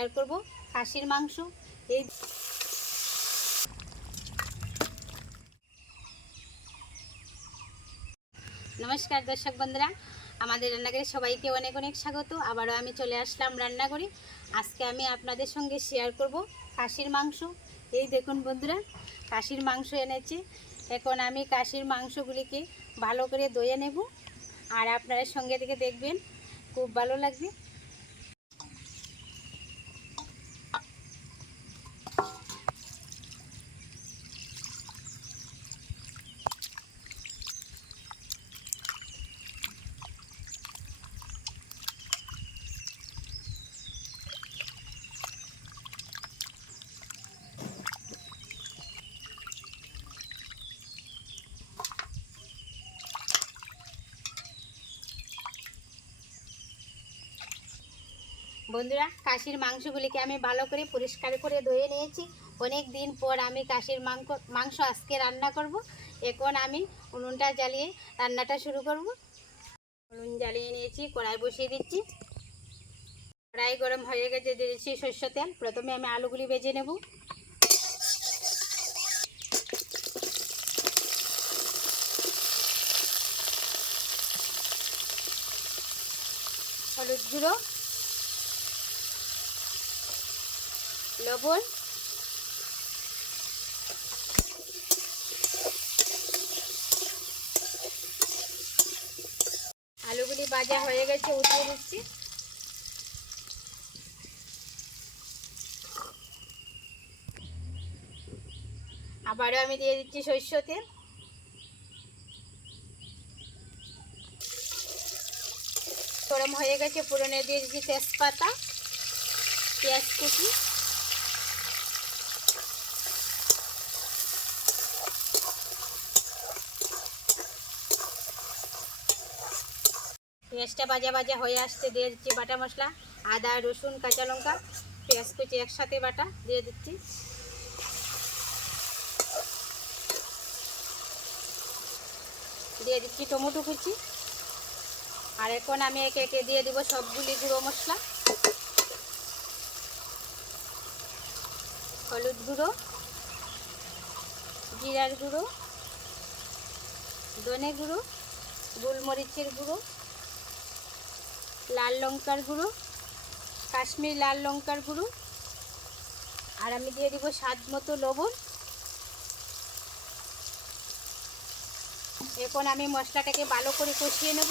Share করব খাসির মাংস। এই নমস্কার দর্শক বন্ধুরা, আমাদের রান্নাঘরে সবাইকে অনেক অনেক স্বাগত। আবারও আমি চলে আসলাম রান্নাঘরে। আজকে আমি আপনাদের সঙ্গে শেয়ার করব খাসির মাংস। এই দেখুন বন্ধুরা, খাসির মাংস এনেছি। এখন আমি খাসির মাংসগুলিকে ভালো করে ধুয়ে নেব, আর আপনারা সঙ্গে থেকে দেখবেন, খুব ভালো লাগবে। বন্ধুরা, খাসির মাংসগুলিকে আমি ভালো করে পরিষ্কার করে ধুয়ে নিয়েছি। অনেক দিন পর আমি খাসির মাংস আজকে রান্না করব। এখন আমি উনুনটা জ্বালিয়ে রান্নাটা শুরু করব। উনুন জ্বালিয়ে নিয়েছি, কড়াই বসিয়ে দিচ্ছি। কড়াই গরম হয়ে গেছে, দিয়েছি সরষে তেল। প্রথমে আমি আলুগুলি ভেজে নেব। হলুদ গুঁড়ো, লবণ, আলুগুলি ভাজা হয়ে গেছে, উঠিয়ে দিচ্ছি। আবারও আমি দিয়ে দিচ্ছি সরষে তেল। গরম হয়ে গেছে, ফোড়নে দিয়ে দিচ্ছি তেজপাতা, পেঁয়াজ কুচি, পেঁয়াজটা ভাজা ভাজা হয়ে আসছে, দিয়ে দিচ্ছি বাটা মশলা, আদা, রসুন, কাঁচা লঙ্কা, পেঁয়াজ কুচি একসাথে বাটা দিয়ে দিচ্ছি। দিয়ে দিচ্ছি টমেটো কুচি। আর এখন আমি একে একে দিয়ে দিব সবগুলি গুঁড়ো মশলা। হলুদ গুঁড়ো, জিরার গুঁড়ো, ধনে গুঁড়ো, গোলমরিচের গুঁড়ো, লাল লঙ্কার গুঁড়ো, কাশ্মীর লাল লঙ্কার গুঁড়ো, আর আমি দিয়ে দিব স্বাদ মতো লবণ। এখন আমি মশলাটাকে ভালো করে কষিয়ে নেব।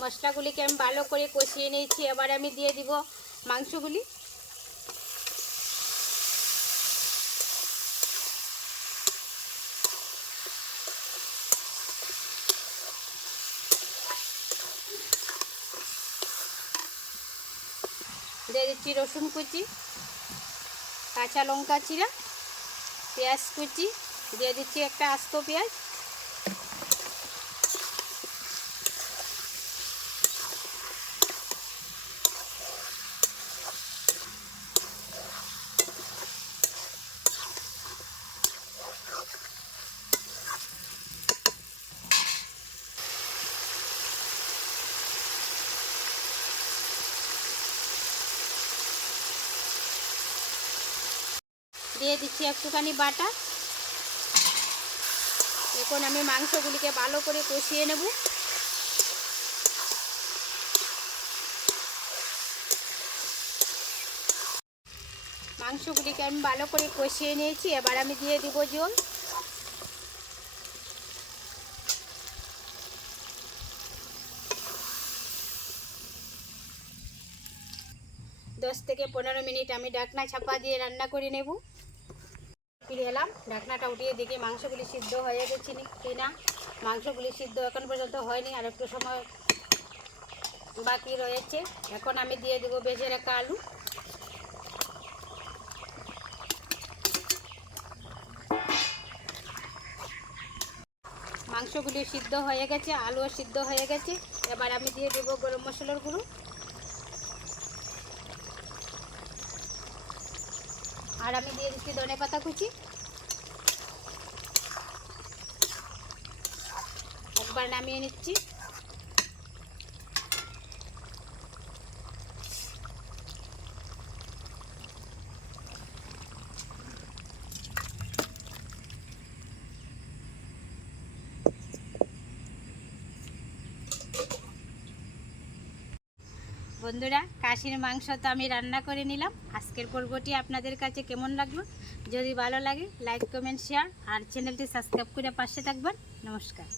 মশলাগুলিকে আমি ভালো করে কষিয়ে নিয়েছি। এবার আমি দিয়ে দিব মাংসগুলি। দিয়ে দিচ্ছি রসুন কুচি, কাঁচা লঙ্কা চিরা, পেঁয়াজ কুচি, দিয়ে দিচ্ছি একটা আস্ত পেঁয়াজ। দিয়ে দিচ্ছি একটুখানি বাটা। এখন আমি মাংসগুলিকে ভালো করে কষিয়ে নেব। মাংসগুলিকে আমি ভালো করে কষিয়ে নিয়েছি। এবার আমি দিয়ে দিব জল। দশ থেকে 15 মিনিট আমি ঢাকনা চাপা দিয়ে রান্না করে নেব। ফিরে এলাম, ঢাকনাটা উঠিয়ে দেখি মাংসগুলি সিদ্ধ হয়ে গেছে কি না। মাংসগুলি সিদ্ধ এখন পর্যন্ত হয়নি, আর একটু সময় বাকি রয়েছে। এখন আমি দিয়ে দেবো ভেজে রাখা আলু। মাংসগুলি সিদ্ধ হয়ে গেছে, আলুও সিদ্ধ হয়ে গেছে। এবার আমি দিয়ে দেবো গরম মশলার গুঁড়ো, আর আমি দিয়ে দিচ্ছি ধনেপাতা কুচি। একবার নামিয়ে নিচ্ছি। বন্ধুরা, খাসির মাংস তো আমি রান্না করে নিলাম। আজকের পর্বটি আপনাদের কাছে কেমন লাগলো? যদি ভালো লাগে লাইক কমেন্ট শেয়ার আর চ্যানেলটি সাবস্ক্রাইব করে পাশে থাকবেন। নমস্কার।